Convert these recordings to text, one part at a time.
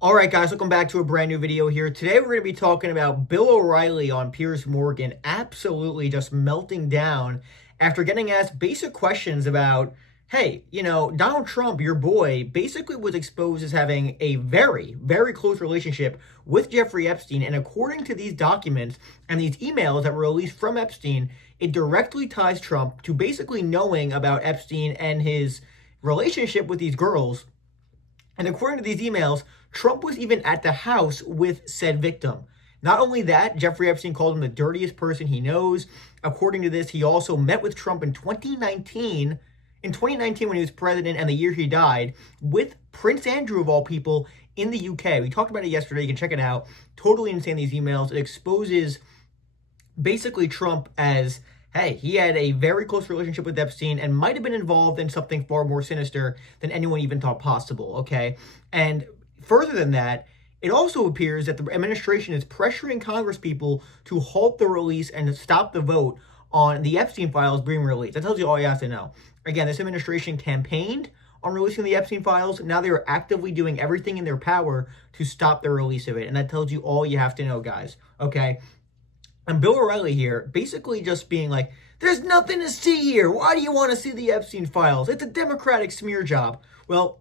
All right, guys, welcome back to a brand new video here. Today, we're going to be talking about Bill O'Reilly on Piers Morgan absolutely just melting down after getting asked basic questions about, hey, Donald Trump, your boy, basically was exposed as having a very, very close relationship with Jeffrey Epstein. And according to these documents and these emails that were released from Epstein, it directly ties Trump to basically knowing about Epstein and his relationship with these girls. And according to these emails, Trump was even at the house with said victim. Not only that, Jeffrey Epstein called him the dirtiest person he knows. According to this, he also met with Trump in 2019. In 2019, when he was president and the year he died, with Prince Andrew, of all people, in the UK. We talked about it yesterday. You can check it out. Totally insane, these emails. It exposes basically Trump as, hey, he had a very close relationship with Epstein and might have been involved in something far more sinister than anyone even thought possible, okay? And further than that, it also appears that the administration is pressuring Congress people to halt the release and stop the vote on the Epstein files being released. That tells you all you have to know. Again, this administration campaigned on releasing the Epstein files. Now they are actively doing everything in their power to stop the release of it. And that tells you all you have to know, guys, okay? And Bill O'Reilly here basically just being like, there's nothing to see here. Why do you want to see the Epstein files? It's a Democratic smear job. Well,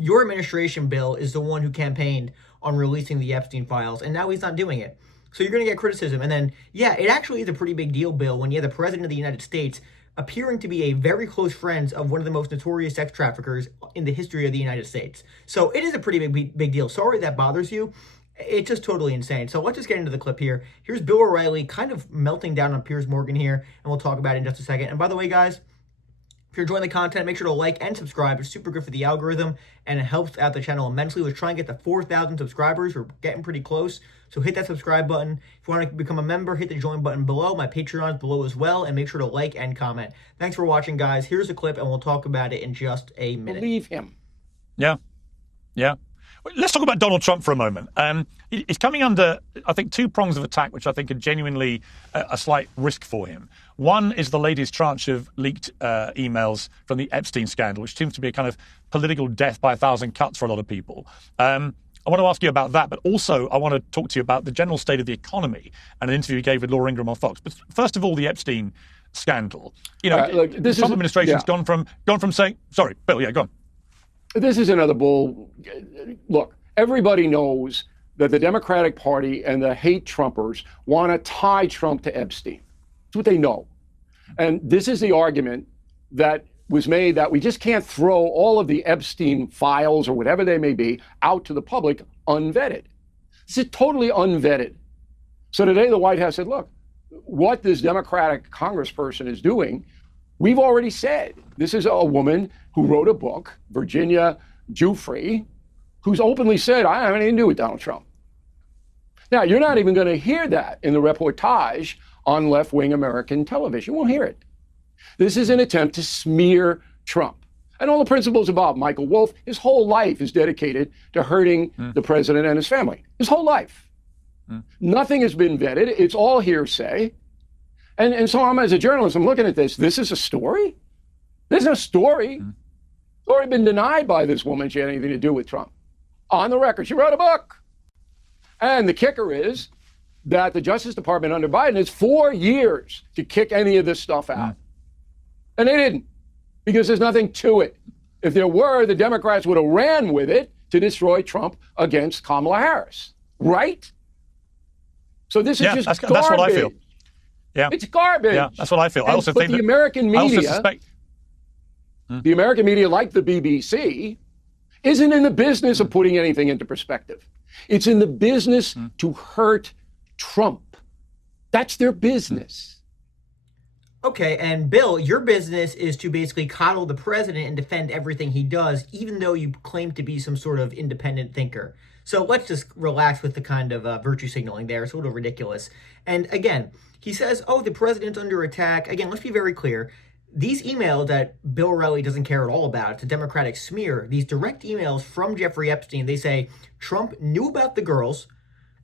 your administration, Bill, is the one who campaigned on releasing the Epstein files, and now he's not doing it. So you're going to get criticism. And then, yeah, it actually is a pretty big deal, Bill, when you have the president of the United States appearing to be a very close friend of one of the most notorious sex traffickers in the history of the United States. So it is a pretty big deal. Sorry that bothers you. It's just totally insane. So let's just get into the clip here. Here's Bill O'Reilly kind of melting down on Piers Morgan here, and we'll talk about it in just a second. And by the way, guys, if you're enjoying the content, make sure to like and subscribe. It's super good for the algorithm, and it helps out the channel immensely. Let's try and get to 4,000 subscribers. We're getting pretty close. So hit that subscribe button. If you want to become a member, hit the join button below. My Patreon is below as well, and make sure to like and comment. Thanks for watching, guys. Here's a clip, and we'll talk about it in just a minute. Believe him. Yeah. Let's talk about Donald Trump for a moment. He's coming under, I think, two prongs of attack, which I think are genuinely a slight risk for him. One is the latest tranche of leaked emails from the Epstein scandal, which seems to be a kind of political death by 1,000 cuts for a lot of people. I want to ask you about that, but also I want to talk to you about the general state of the economy and an interview you gave with Laura Ingraham on Fox. But first of all, the Epstein scandal. The Trump administration's gone from saying, sorry, Bill, go on. This is another bull. Look, everybody knows that the Democratic Party and the hate Trumpers want to tie Trump to Epstein. That's what they know. And this is the argument that was made, that we just can't throw all of the Epstein files or whatever they may be out to the public unvetted. This is totally unvetted. So today the White House said, look, what this Democratic congressperson is doing, we've already said. This is a woman who wrote a book, Virginia Giuffre, who's openly said, I have anything to do with Donald Trump. Now, you're not even going to hear that in the reportage on left-wing American television. You won't hear it. This is an attempt to smear Trump. And all the principles involved. Michael Wolff, his whole life is dedicated to hurting the president and his family. His whole life. Nothing has been vetted. It's all hearsay. And so I'm, as a journalist, I'm looking at this. This is a story? There's no story. It's already been denied by this woman she had anything to do with Trump. On the record, she wrote a book. And the kicker is that the Justice Department under Biden has 4 years to kick any of this stuff out. And they didn't, because there's nothing to it. If there were, the Democrats would have ran with it to destroy Trump against Kamala Harris. Right? So this is just garbage. That's what I feel. Yeah. It's garbage. Yeah, that's what I feel. I also think the American media, the American media, like the BBC, isn't in the business of putting anything into perspective. It's in the business to hurt Trump. That's their business. Okay, and Bill, your business is to basically coddle the president and defend everything he does, even though you claim to be some sort of independent thinker. So let's just relax with the kind of virtue signaling there. It's a little ridiculous. And again, he says, oh, the president's under attack. Again, let's be very clear. These emails that Bill O'Reilly doesn't care at all about, it's a Democratic smear. These direct emails from Jeffrey Epstein, they say Trump knew about the girls.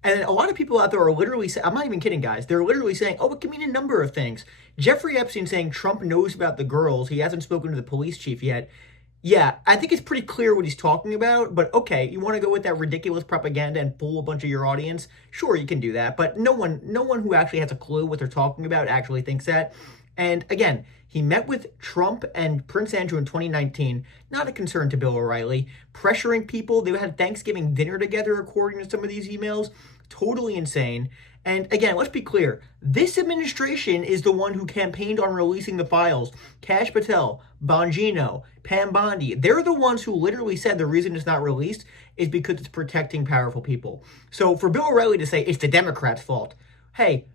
And a lot of people out there are literally saying, I'm not even kidding, guys. They're literally saying, oh, it can mean a number of things. Jeffrey Epstein saying Trump knows about the girls. He hasn't spoken to the police chief yet. Yeah, I think it's pretty clear what he's talking about, but okay, you want to go with that ridiculous propaganda and fool a bunch of your audience? Sure, you can do that, but no one who actually has a clue what they're talking about actually thinks that. And again, he met with Trump and Prince Andrew in 2019, not a concern to Bill O'Reilly, pressuring people. They had Thanksgiving dinner together, according to some of these emails. Totally insane. And again, let's be clear. This administration is the one who campaigned on releasing the files. Kash Patel, Bongino, Pam Bondi, they're the ones who literally said the reason it's not released is because it's protecting powerful people. So for Bill O'Reilly to say it's the Democrats' fault, hey,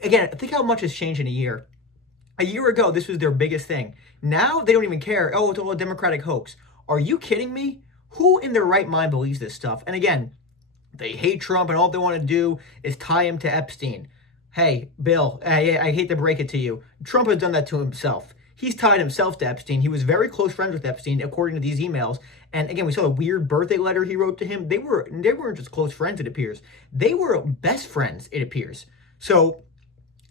again, think how much has changed in a year. A year ago, this was their biggest thing. Now they don't even care. Oh, it's all a Democratic hoax. Are you kidding me? Who in their right mind believes this stuff? And again, they hate Trump, and all they want to do is tie him to Epstein. Hey, Bill, I hate to break it to you. Trump has done that to himself. He's tied himself to Epstein. He was very close friends with Epstein, according to these emails. And again, we saw the weird birthday letter he wrote to him. They weren't just close friends, it appears. They were best friends, it appears. So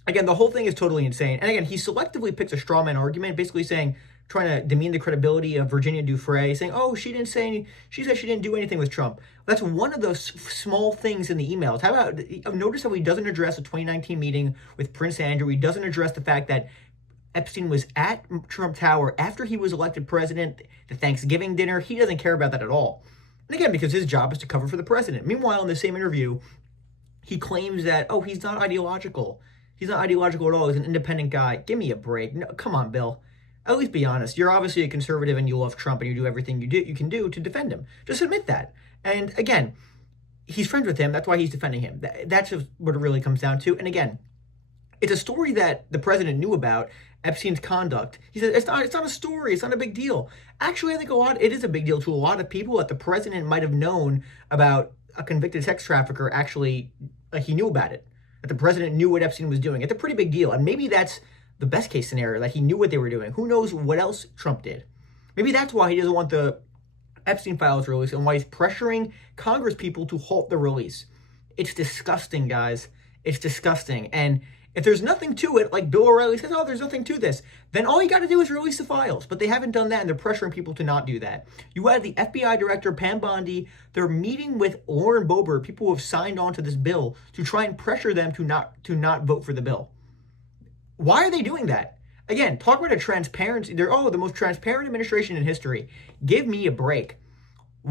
again, the whole thing is totally insane. And again, he selectively picks a straw man argument, basically trying to demean the credibility of Virginia Giuffre, saying, oh, she said she didn't do anything with Trump. That's one of those small things in the emails. How about, notice how he doesn't address the 2019 meeting with Prince Andrew. He doesn't address the fact that Epstein was at Trump Tower after he was elected president, the Thanksgiving dinner. He doesn't care about that at all. And again, because his job is to cover for the president. Meanwhile, in the same interview, he claims that, oh, he's not ideological. He's not ideological at all. He's an independent guy. Give me a break. No, come on, Bill. At least be honest. You're obviously a conservative and you love Trump and you do everything you can do to defend him. Just admit that. And again, he's friends with him. That's why he's defending him. That's just what it really comes down to. And again, it's a story that the president knew about, Epstein's conduct. He said, it's not a story. It's not a big deal. Actually, I think it is a big deal to a lot of people that the president might have known about a convicted sex trafficker. Actually, he knew about it. That the president knew what Epstein was doing. It's a pretty big deal. And maybe that's the best case scenario, that he knew what they were doing. Who knows what else Trump did? Maybe that's why he doesn't want the Epstein files released and why he's pressuring Congress people to halt the release. It's disgusting, guys. It's disgusting. And if there's nothing to it, like Bill O'Reilly says, oh, there's nothing to this, then all you got to do is release the files. But they haven't done that, and they're pressuring people to not do that. You had the FBI director, Pam Bondi, they're meeting with Lauren Boebert, people who have signed on to this bill, to try and pressure them to not vote for the bill. Why are they doing that? Again, talk about a transparency. They're, oh, the most transparent administration in history. Give me a break.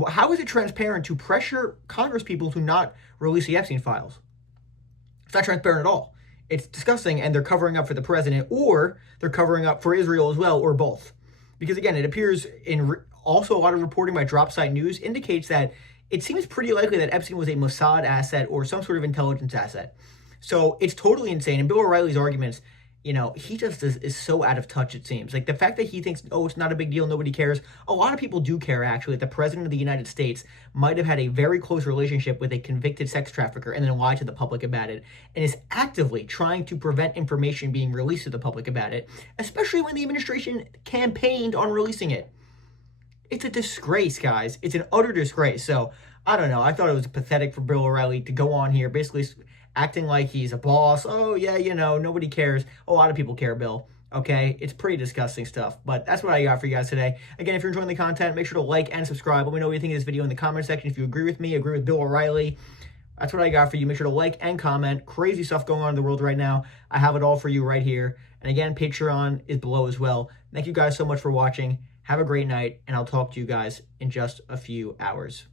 How is it transparent to pressure Congress people to not release the Epstein files? It's not transparent at all. It's disgusting, and they're covering up for the president, or they're covering up for Israel as well, or both. Because again, it appears in also a lot of reporting by Drop Site News indicates that it seems pretty likely that Epstein was a Mossad asset or some sort of intelligence asset. So it's totally insane. And Bill O'Reilly's arguments, he just is so out of touch, it seems. Like the fact that he thinks, oh, it's not a big deal, nobody cares. A lot of people do care, actually, that the president of the United States might have had a very close relationship with a convicted sex trafficker and then lied to the public about it, and is actively trying to prevent information being released to the public about it, especially when the administration campaigned on releasing it. It's a disgrace, guys. It's an utter disgrace. So, I don't know. I thought it was pathetic for Bill O'Reilly to go on here, basically acting like he's a boss. Oh, yeah, nobody cares. A lot of people care, Bill. Okay? It's pretty disgusting stuff. But that's what I got for you guys today. Again, if you're enjoying the content, make sure to like and subscribe. Let me know what you think of this video in the comment section. If you agree with me, agree with Bill O'Reilly, that's what I got for you. Make sure to like and comment. Crazy stuff going on in the world right now. I have it all for you right here. And again, Patreon is below as well. Thank you guys so much for watching. Have a great night, and I'll talk to you guys in just a few hours.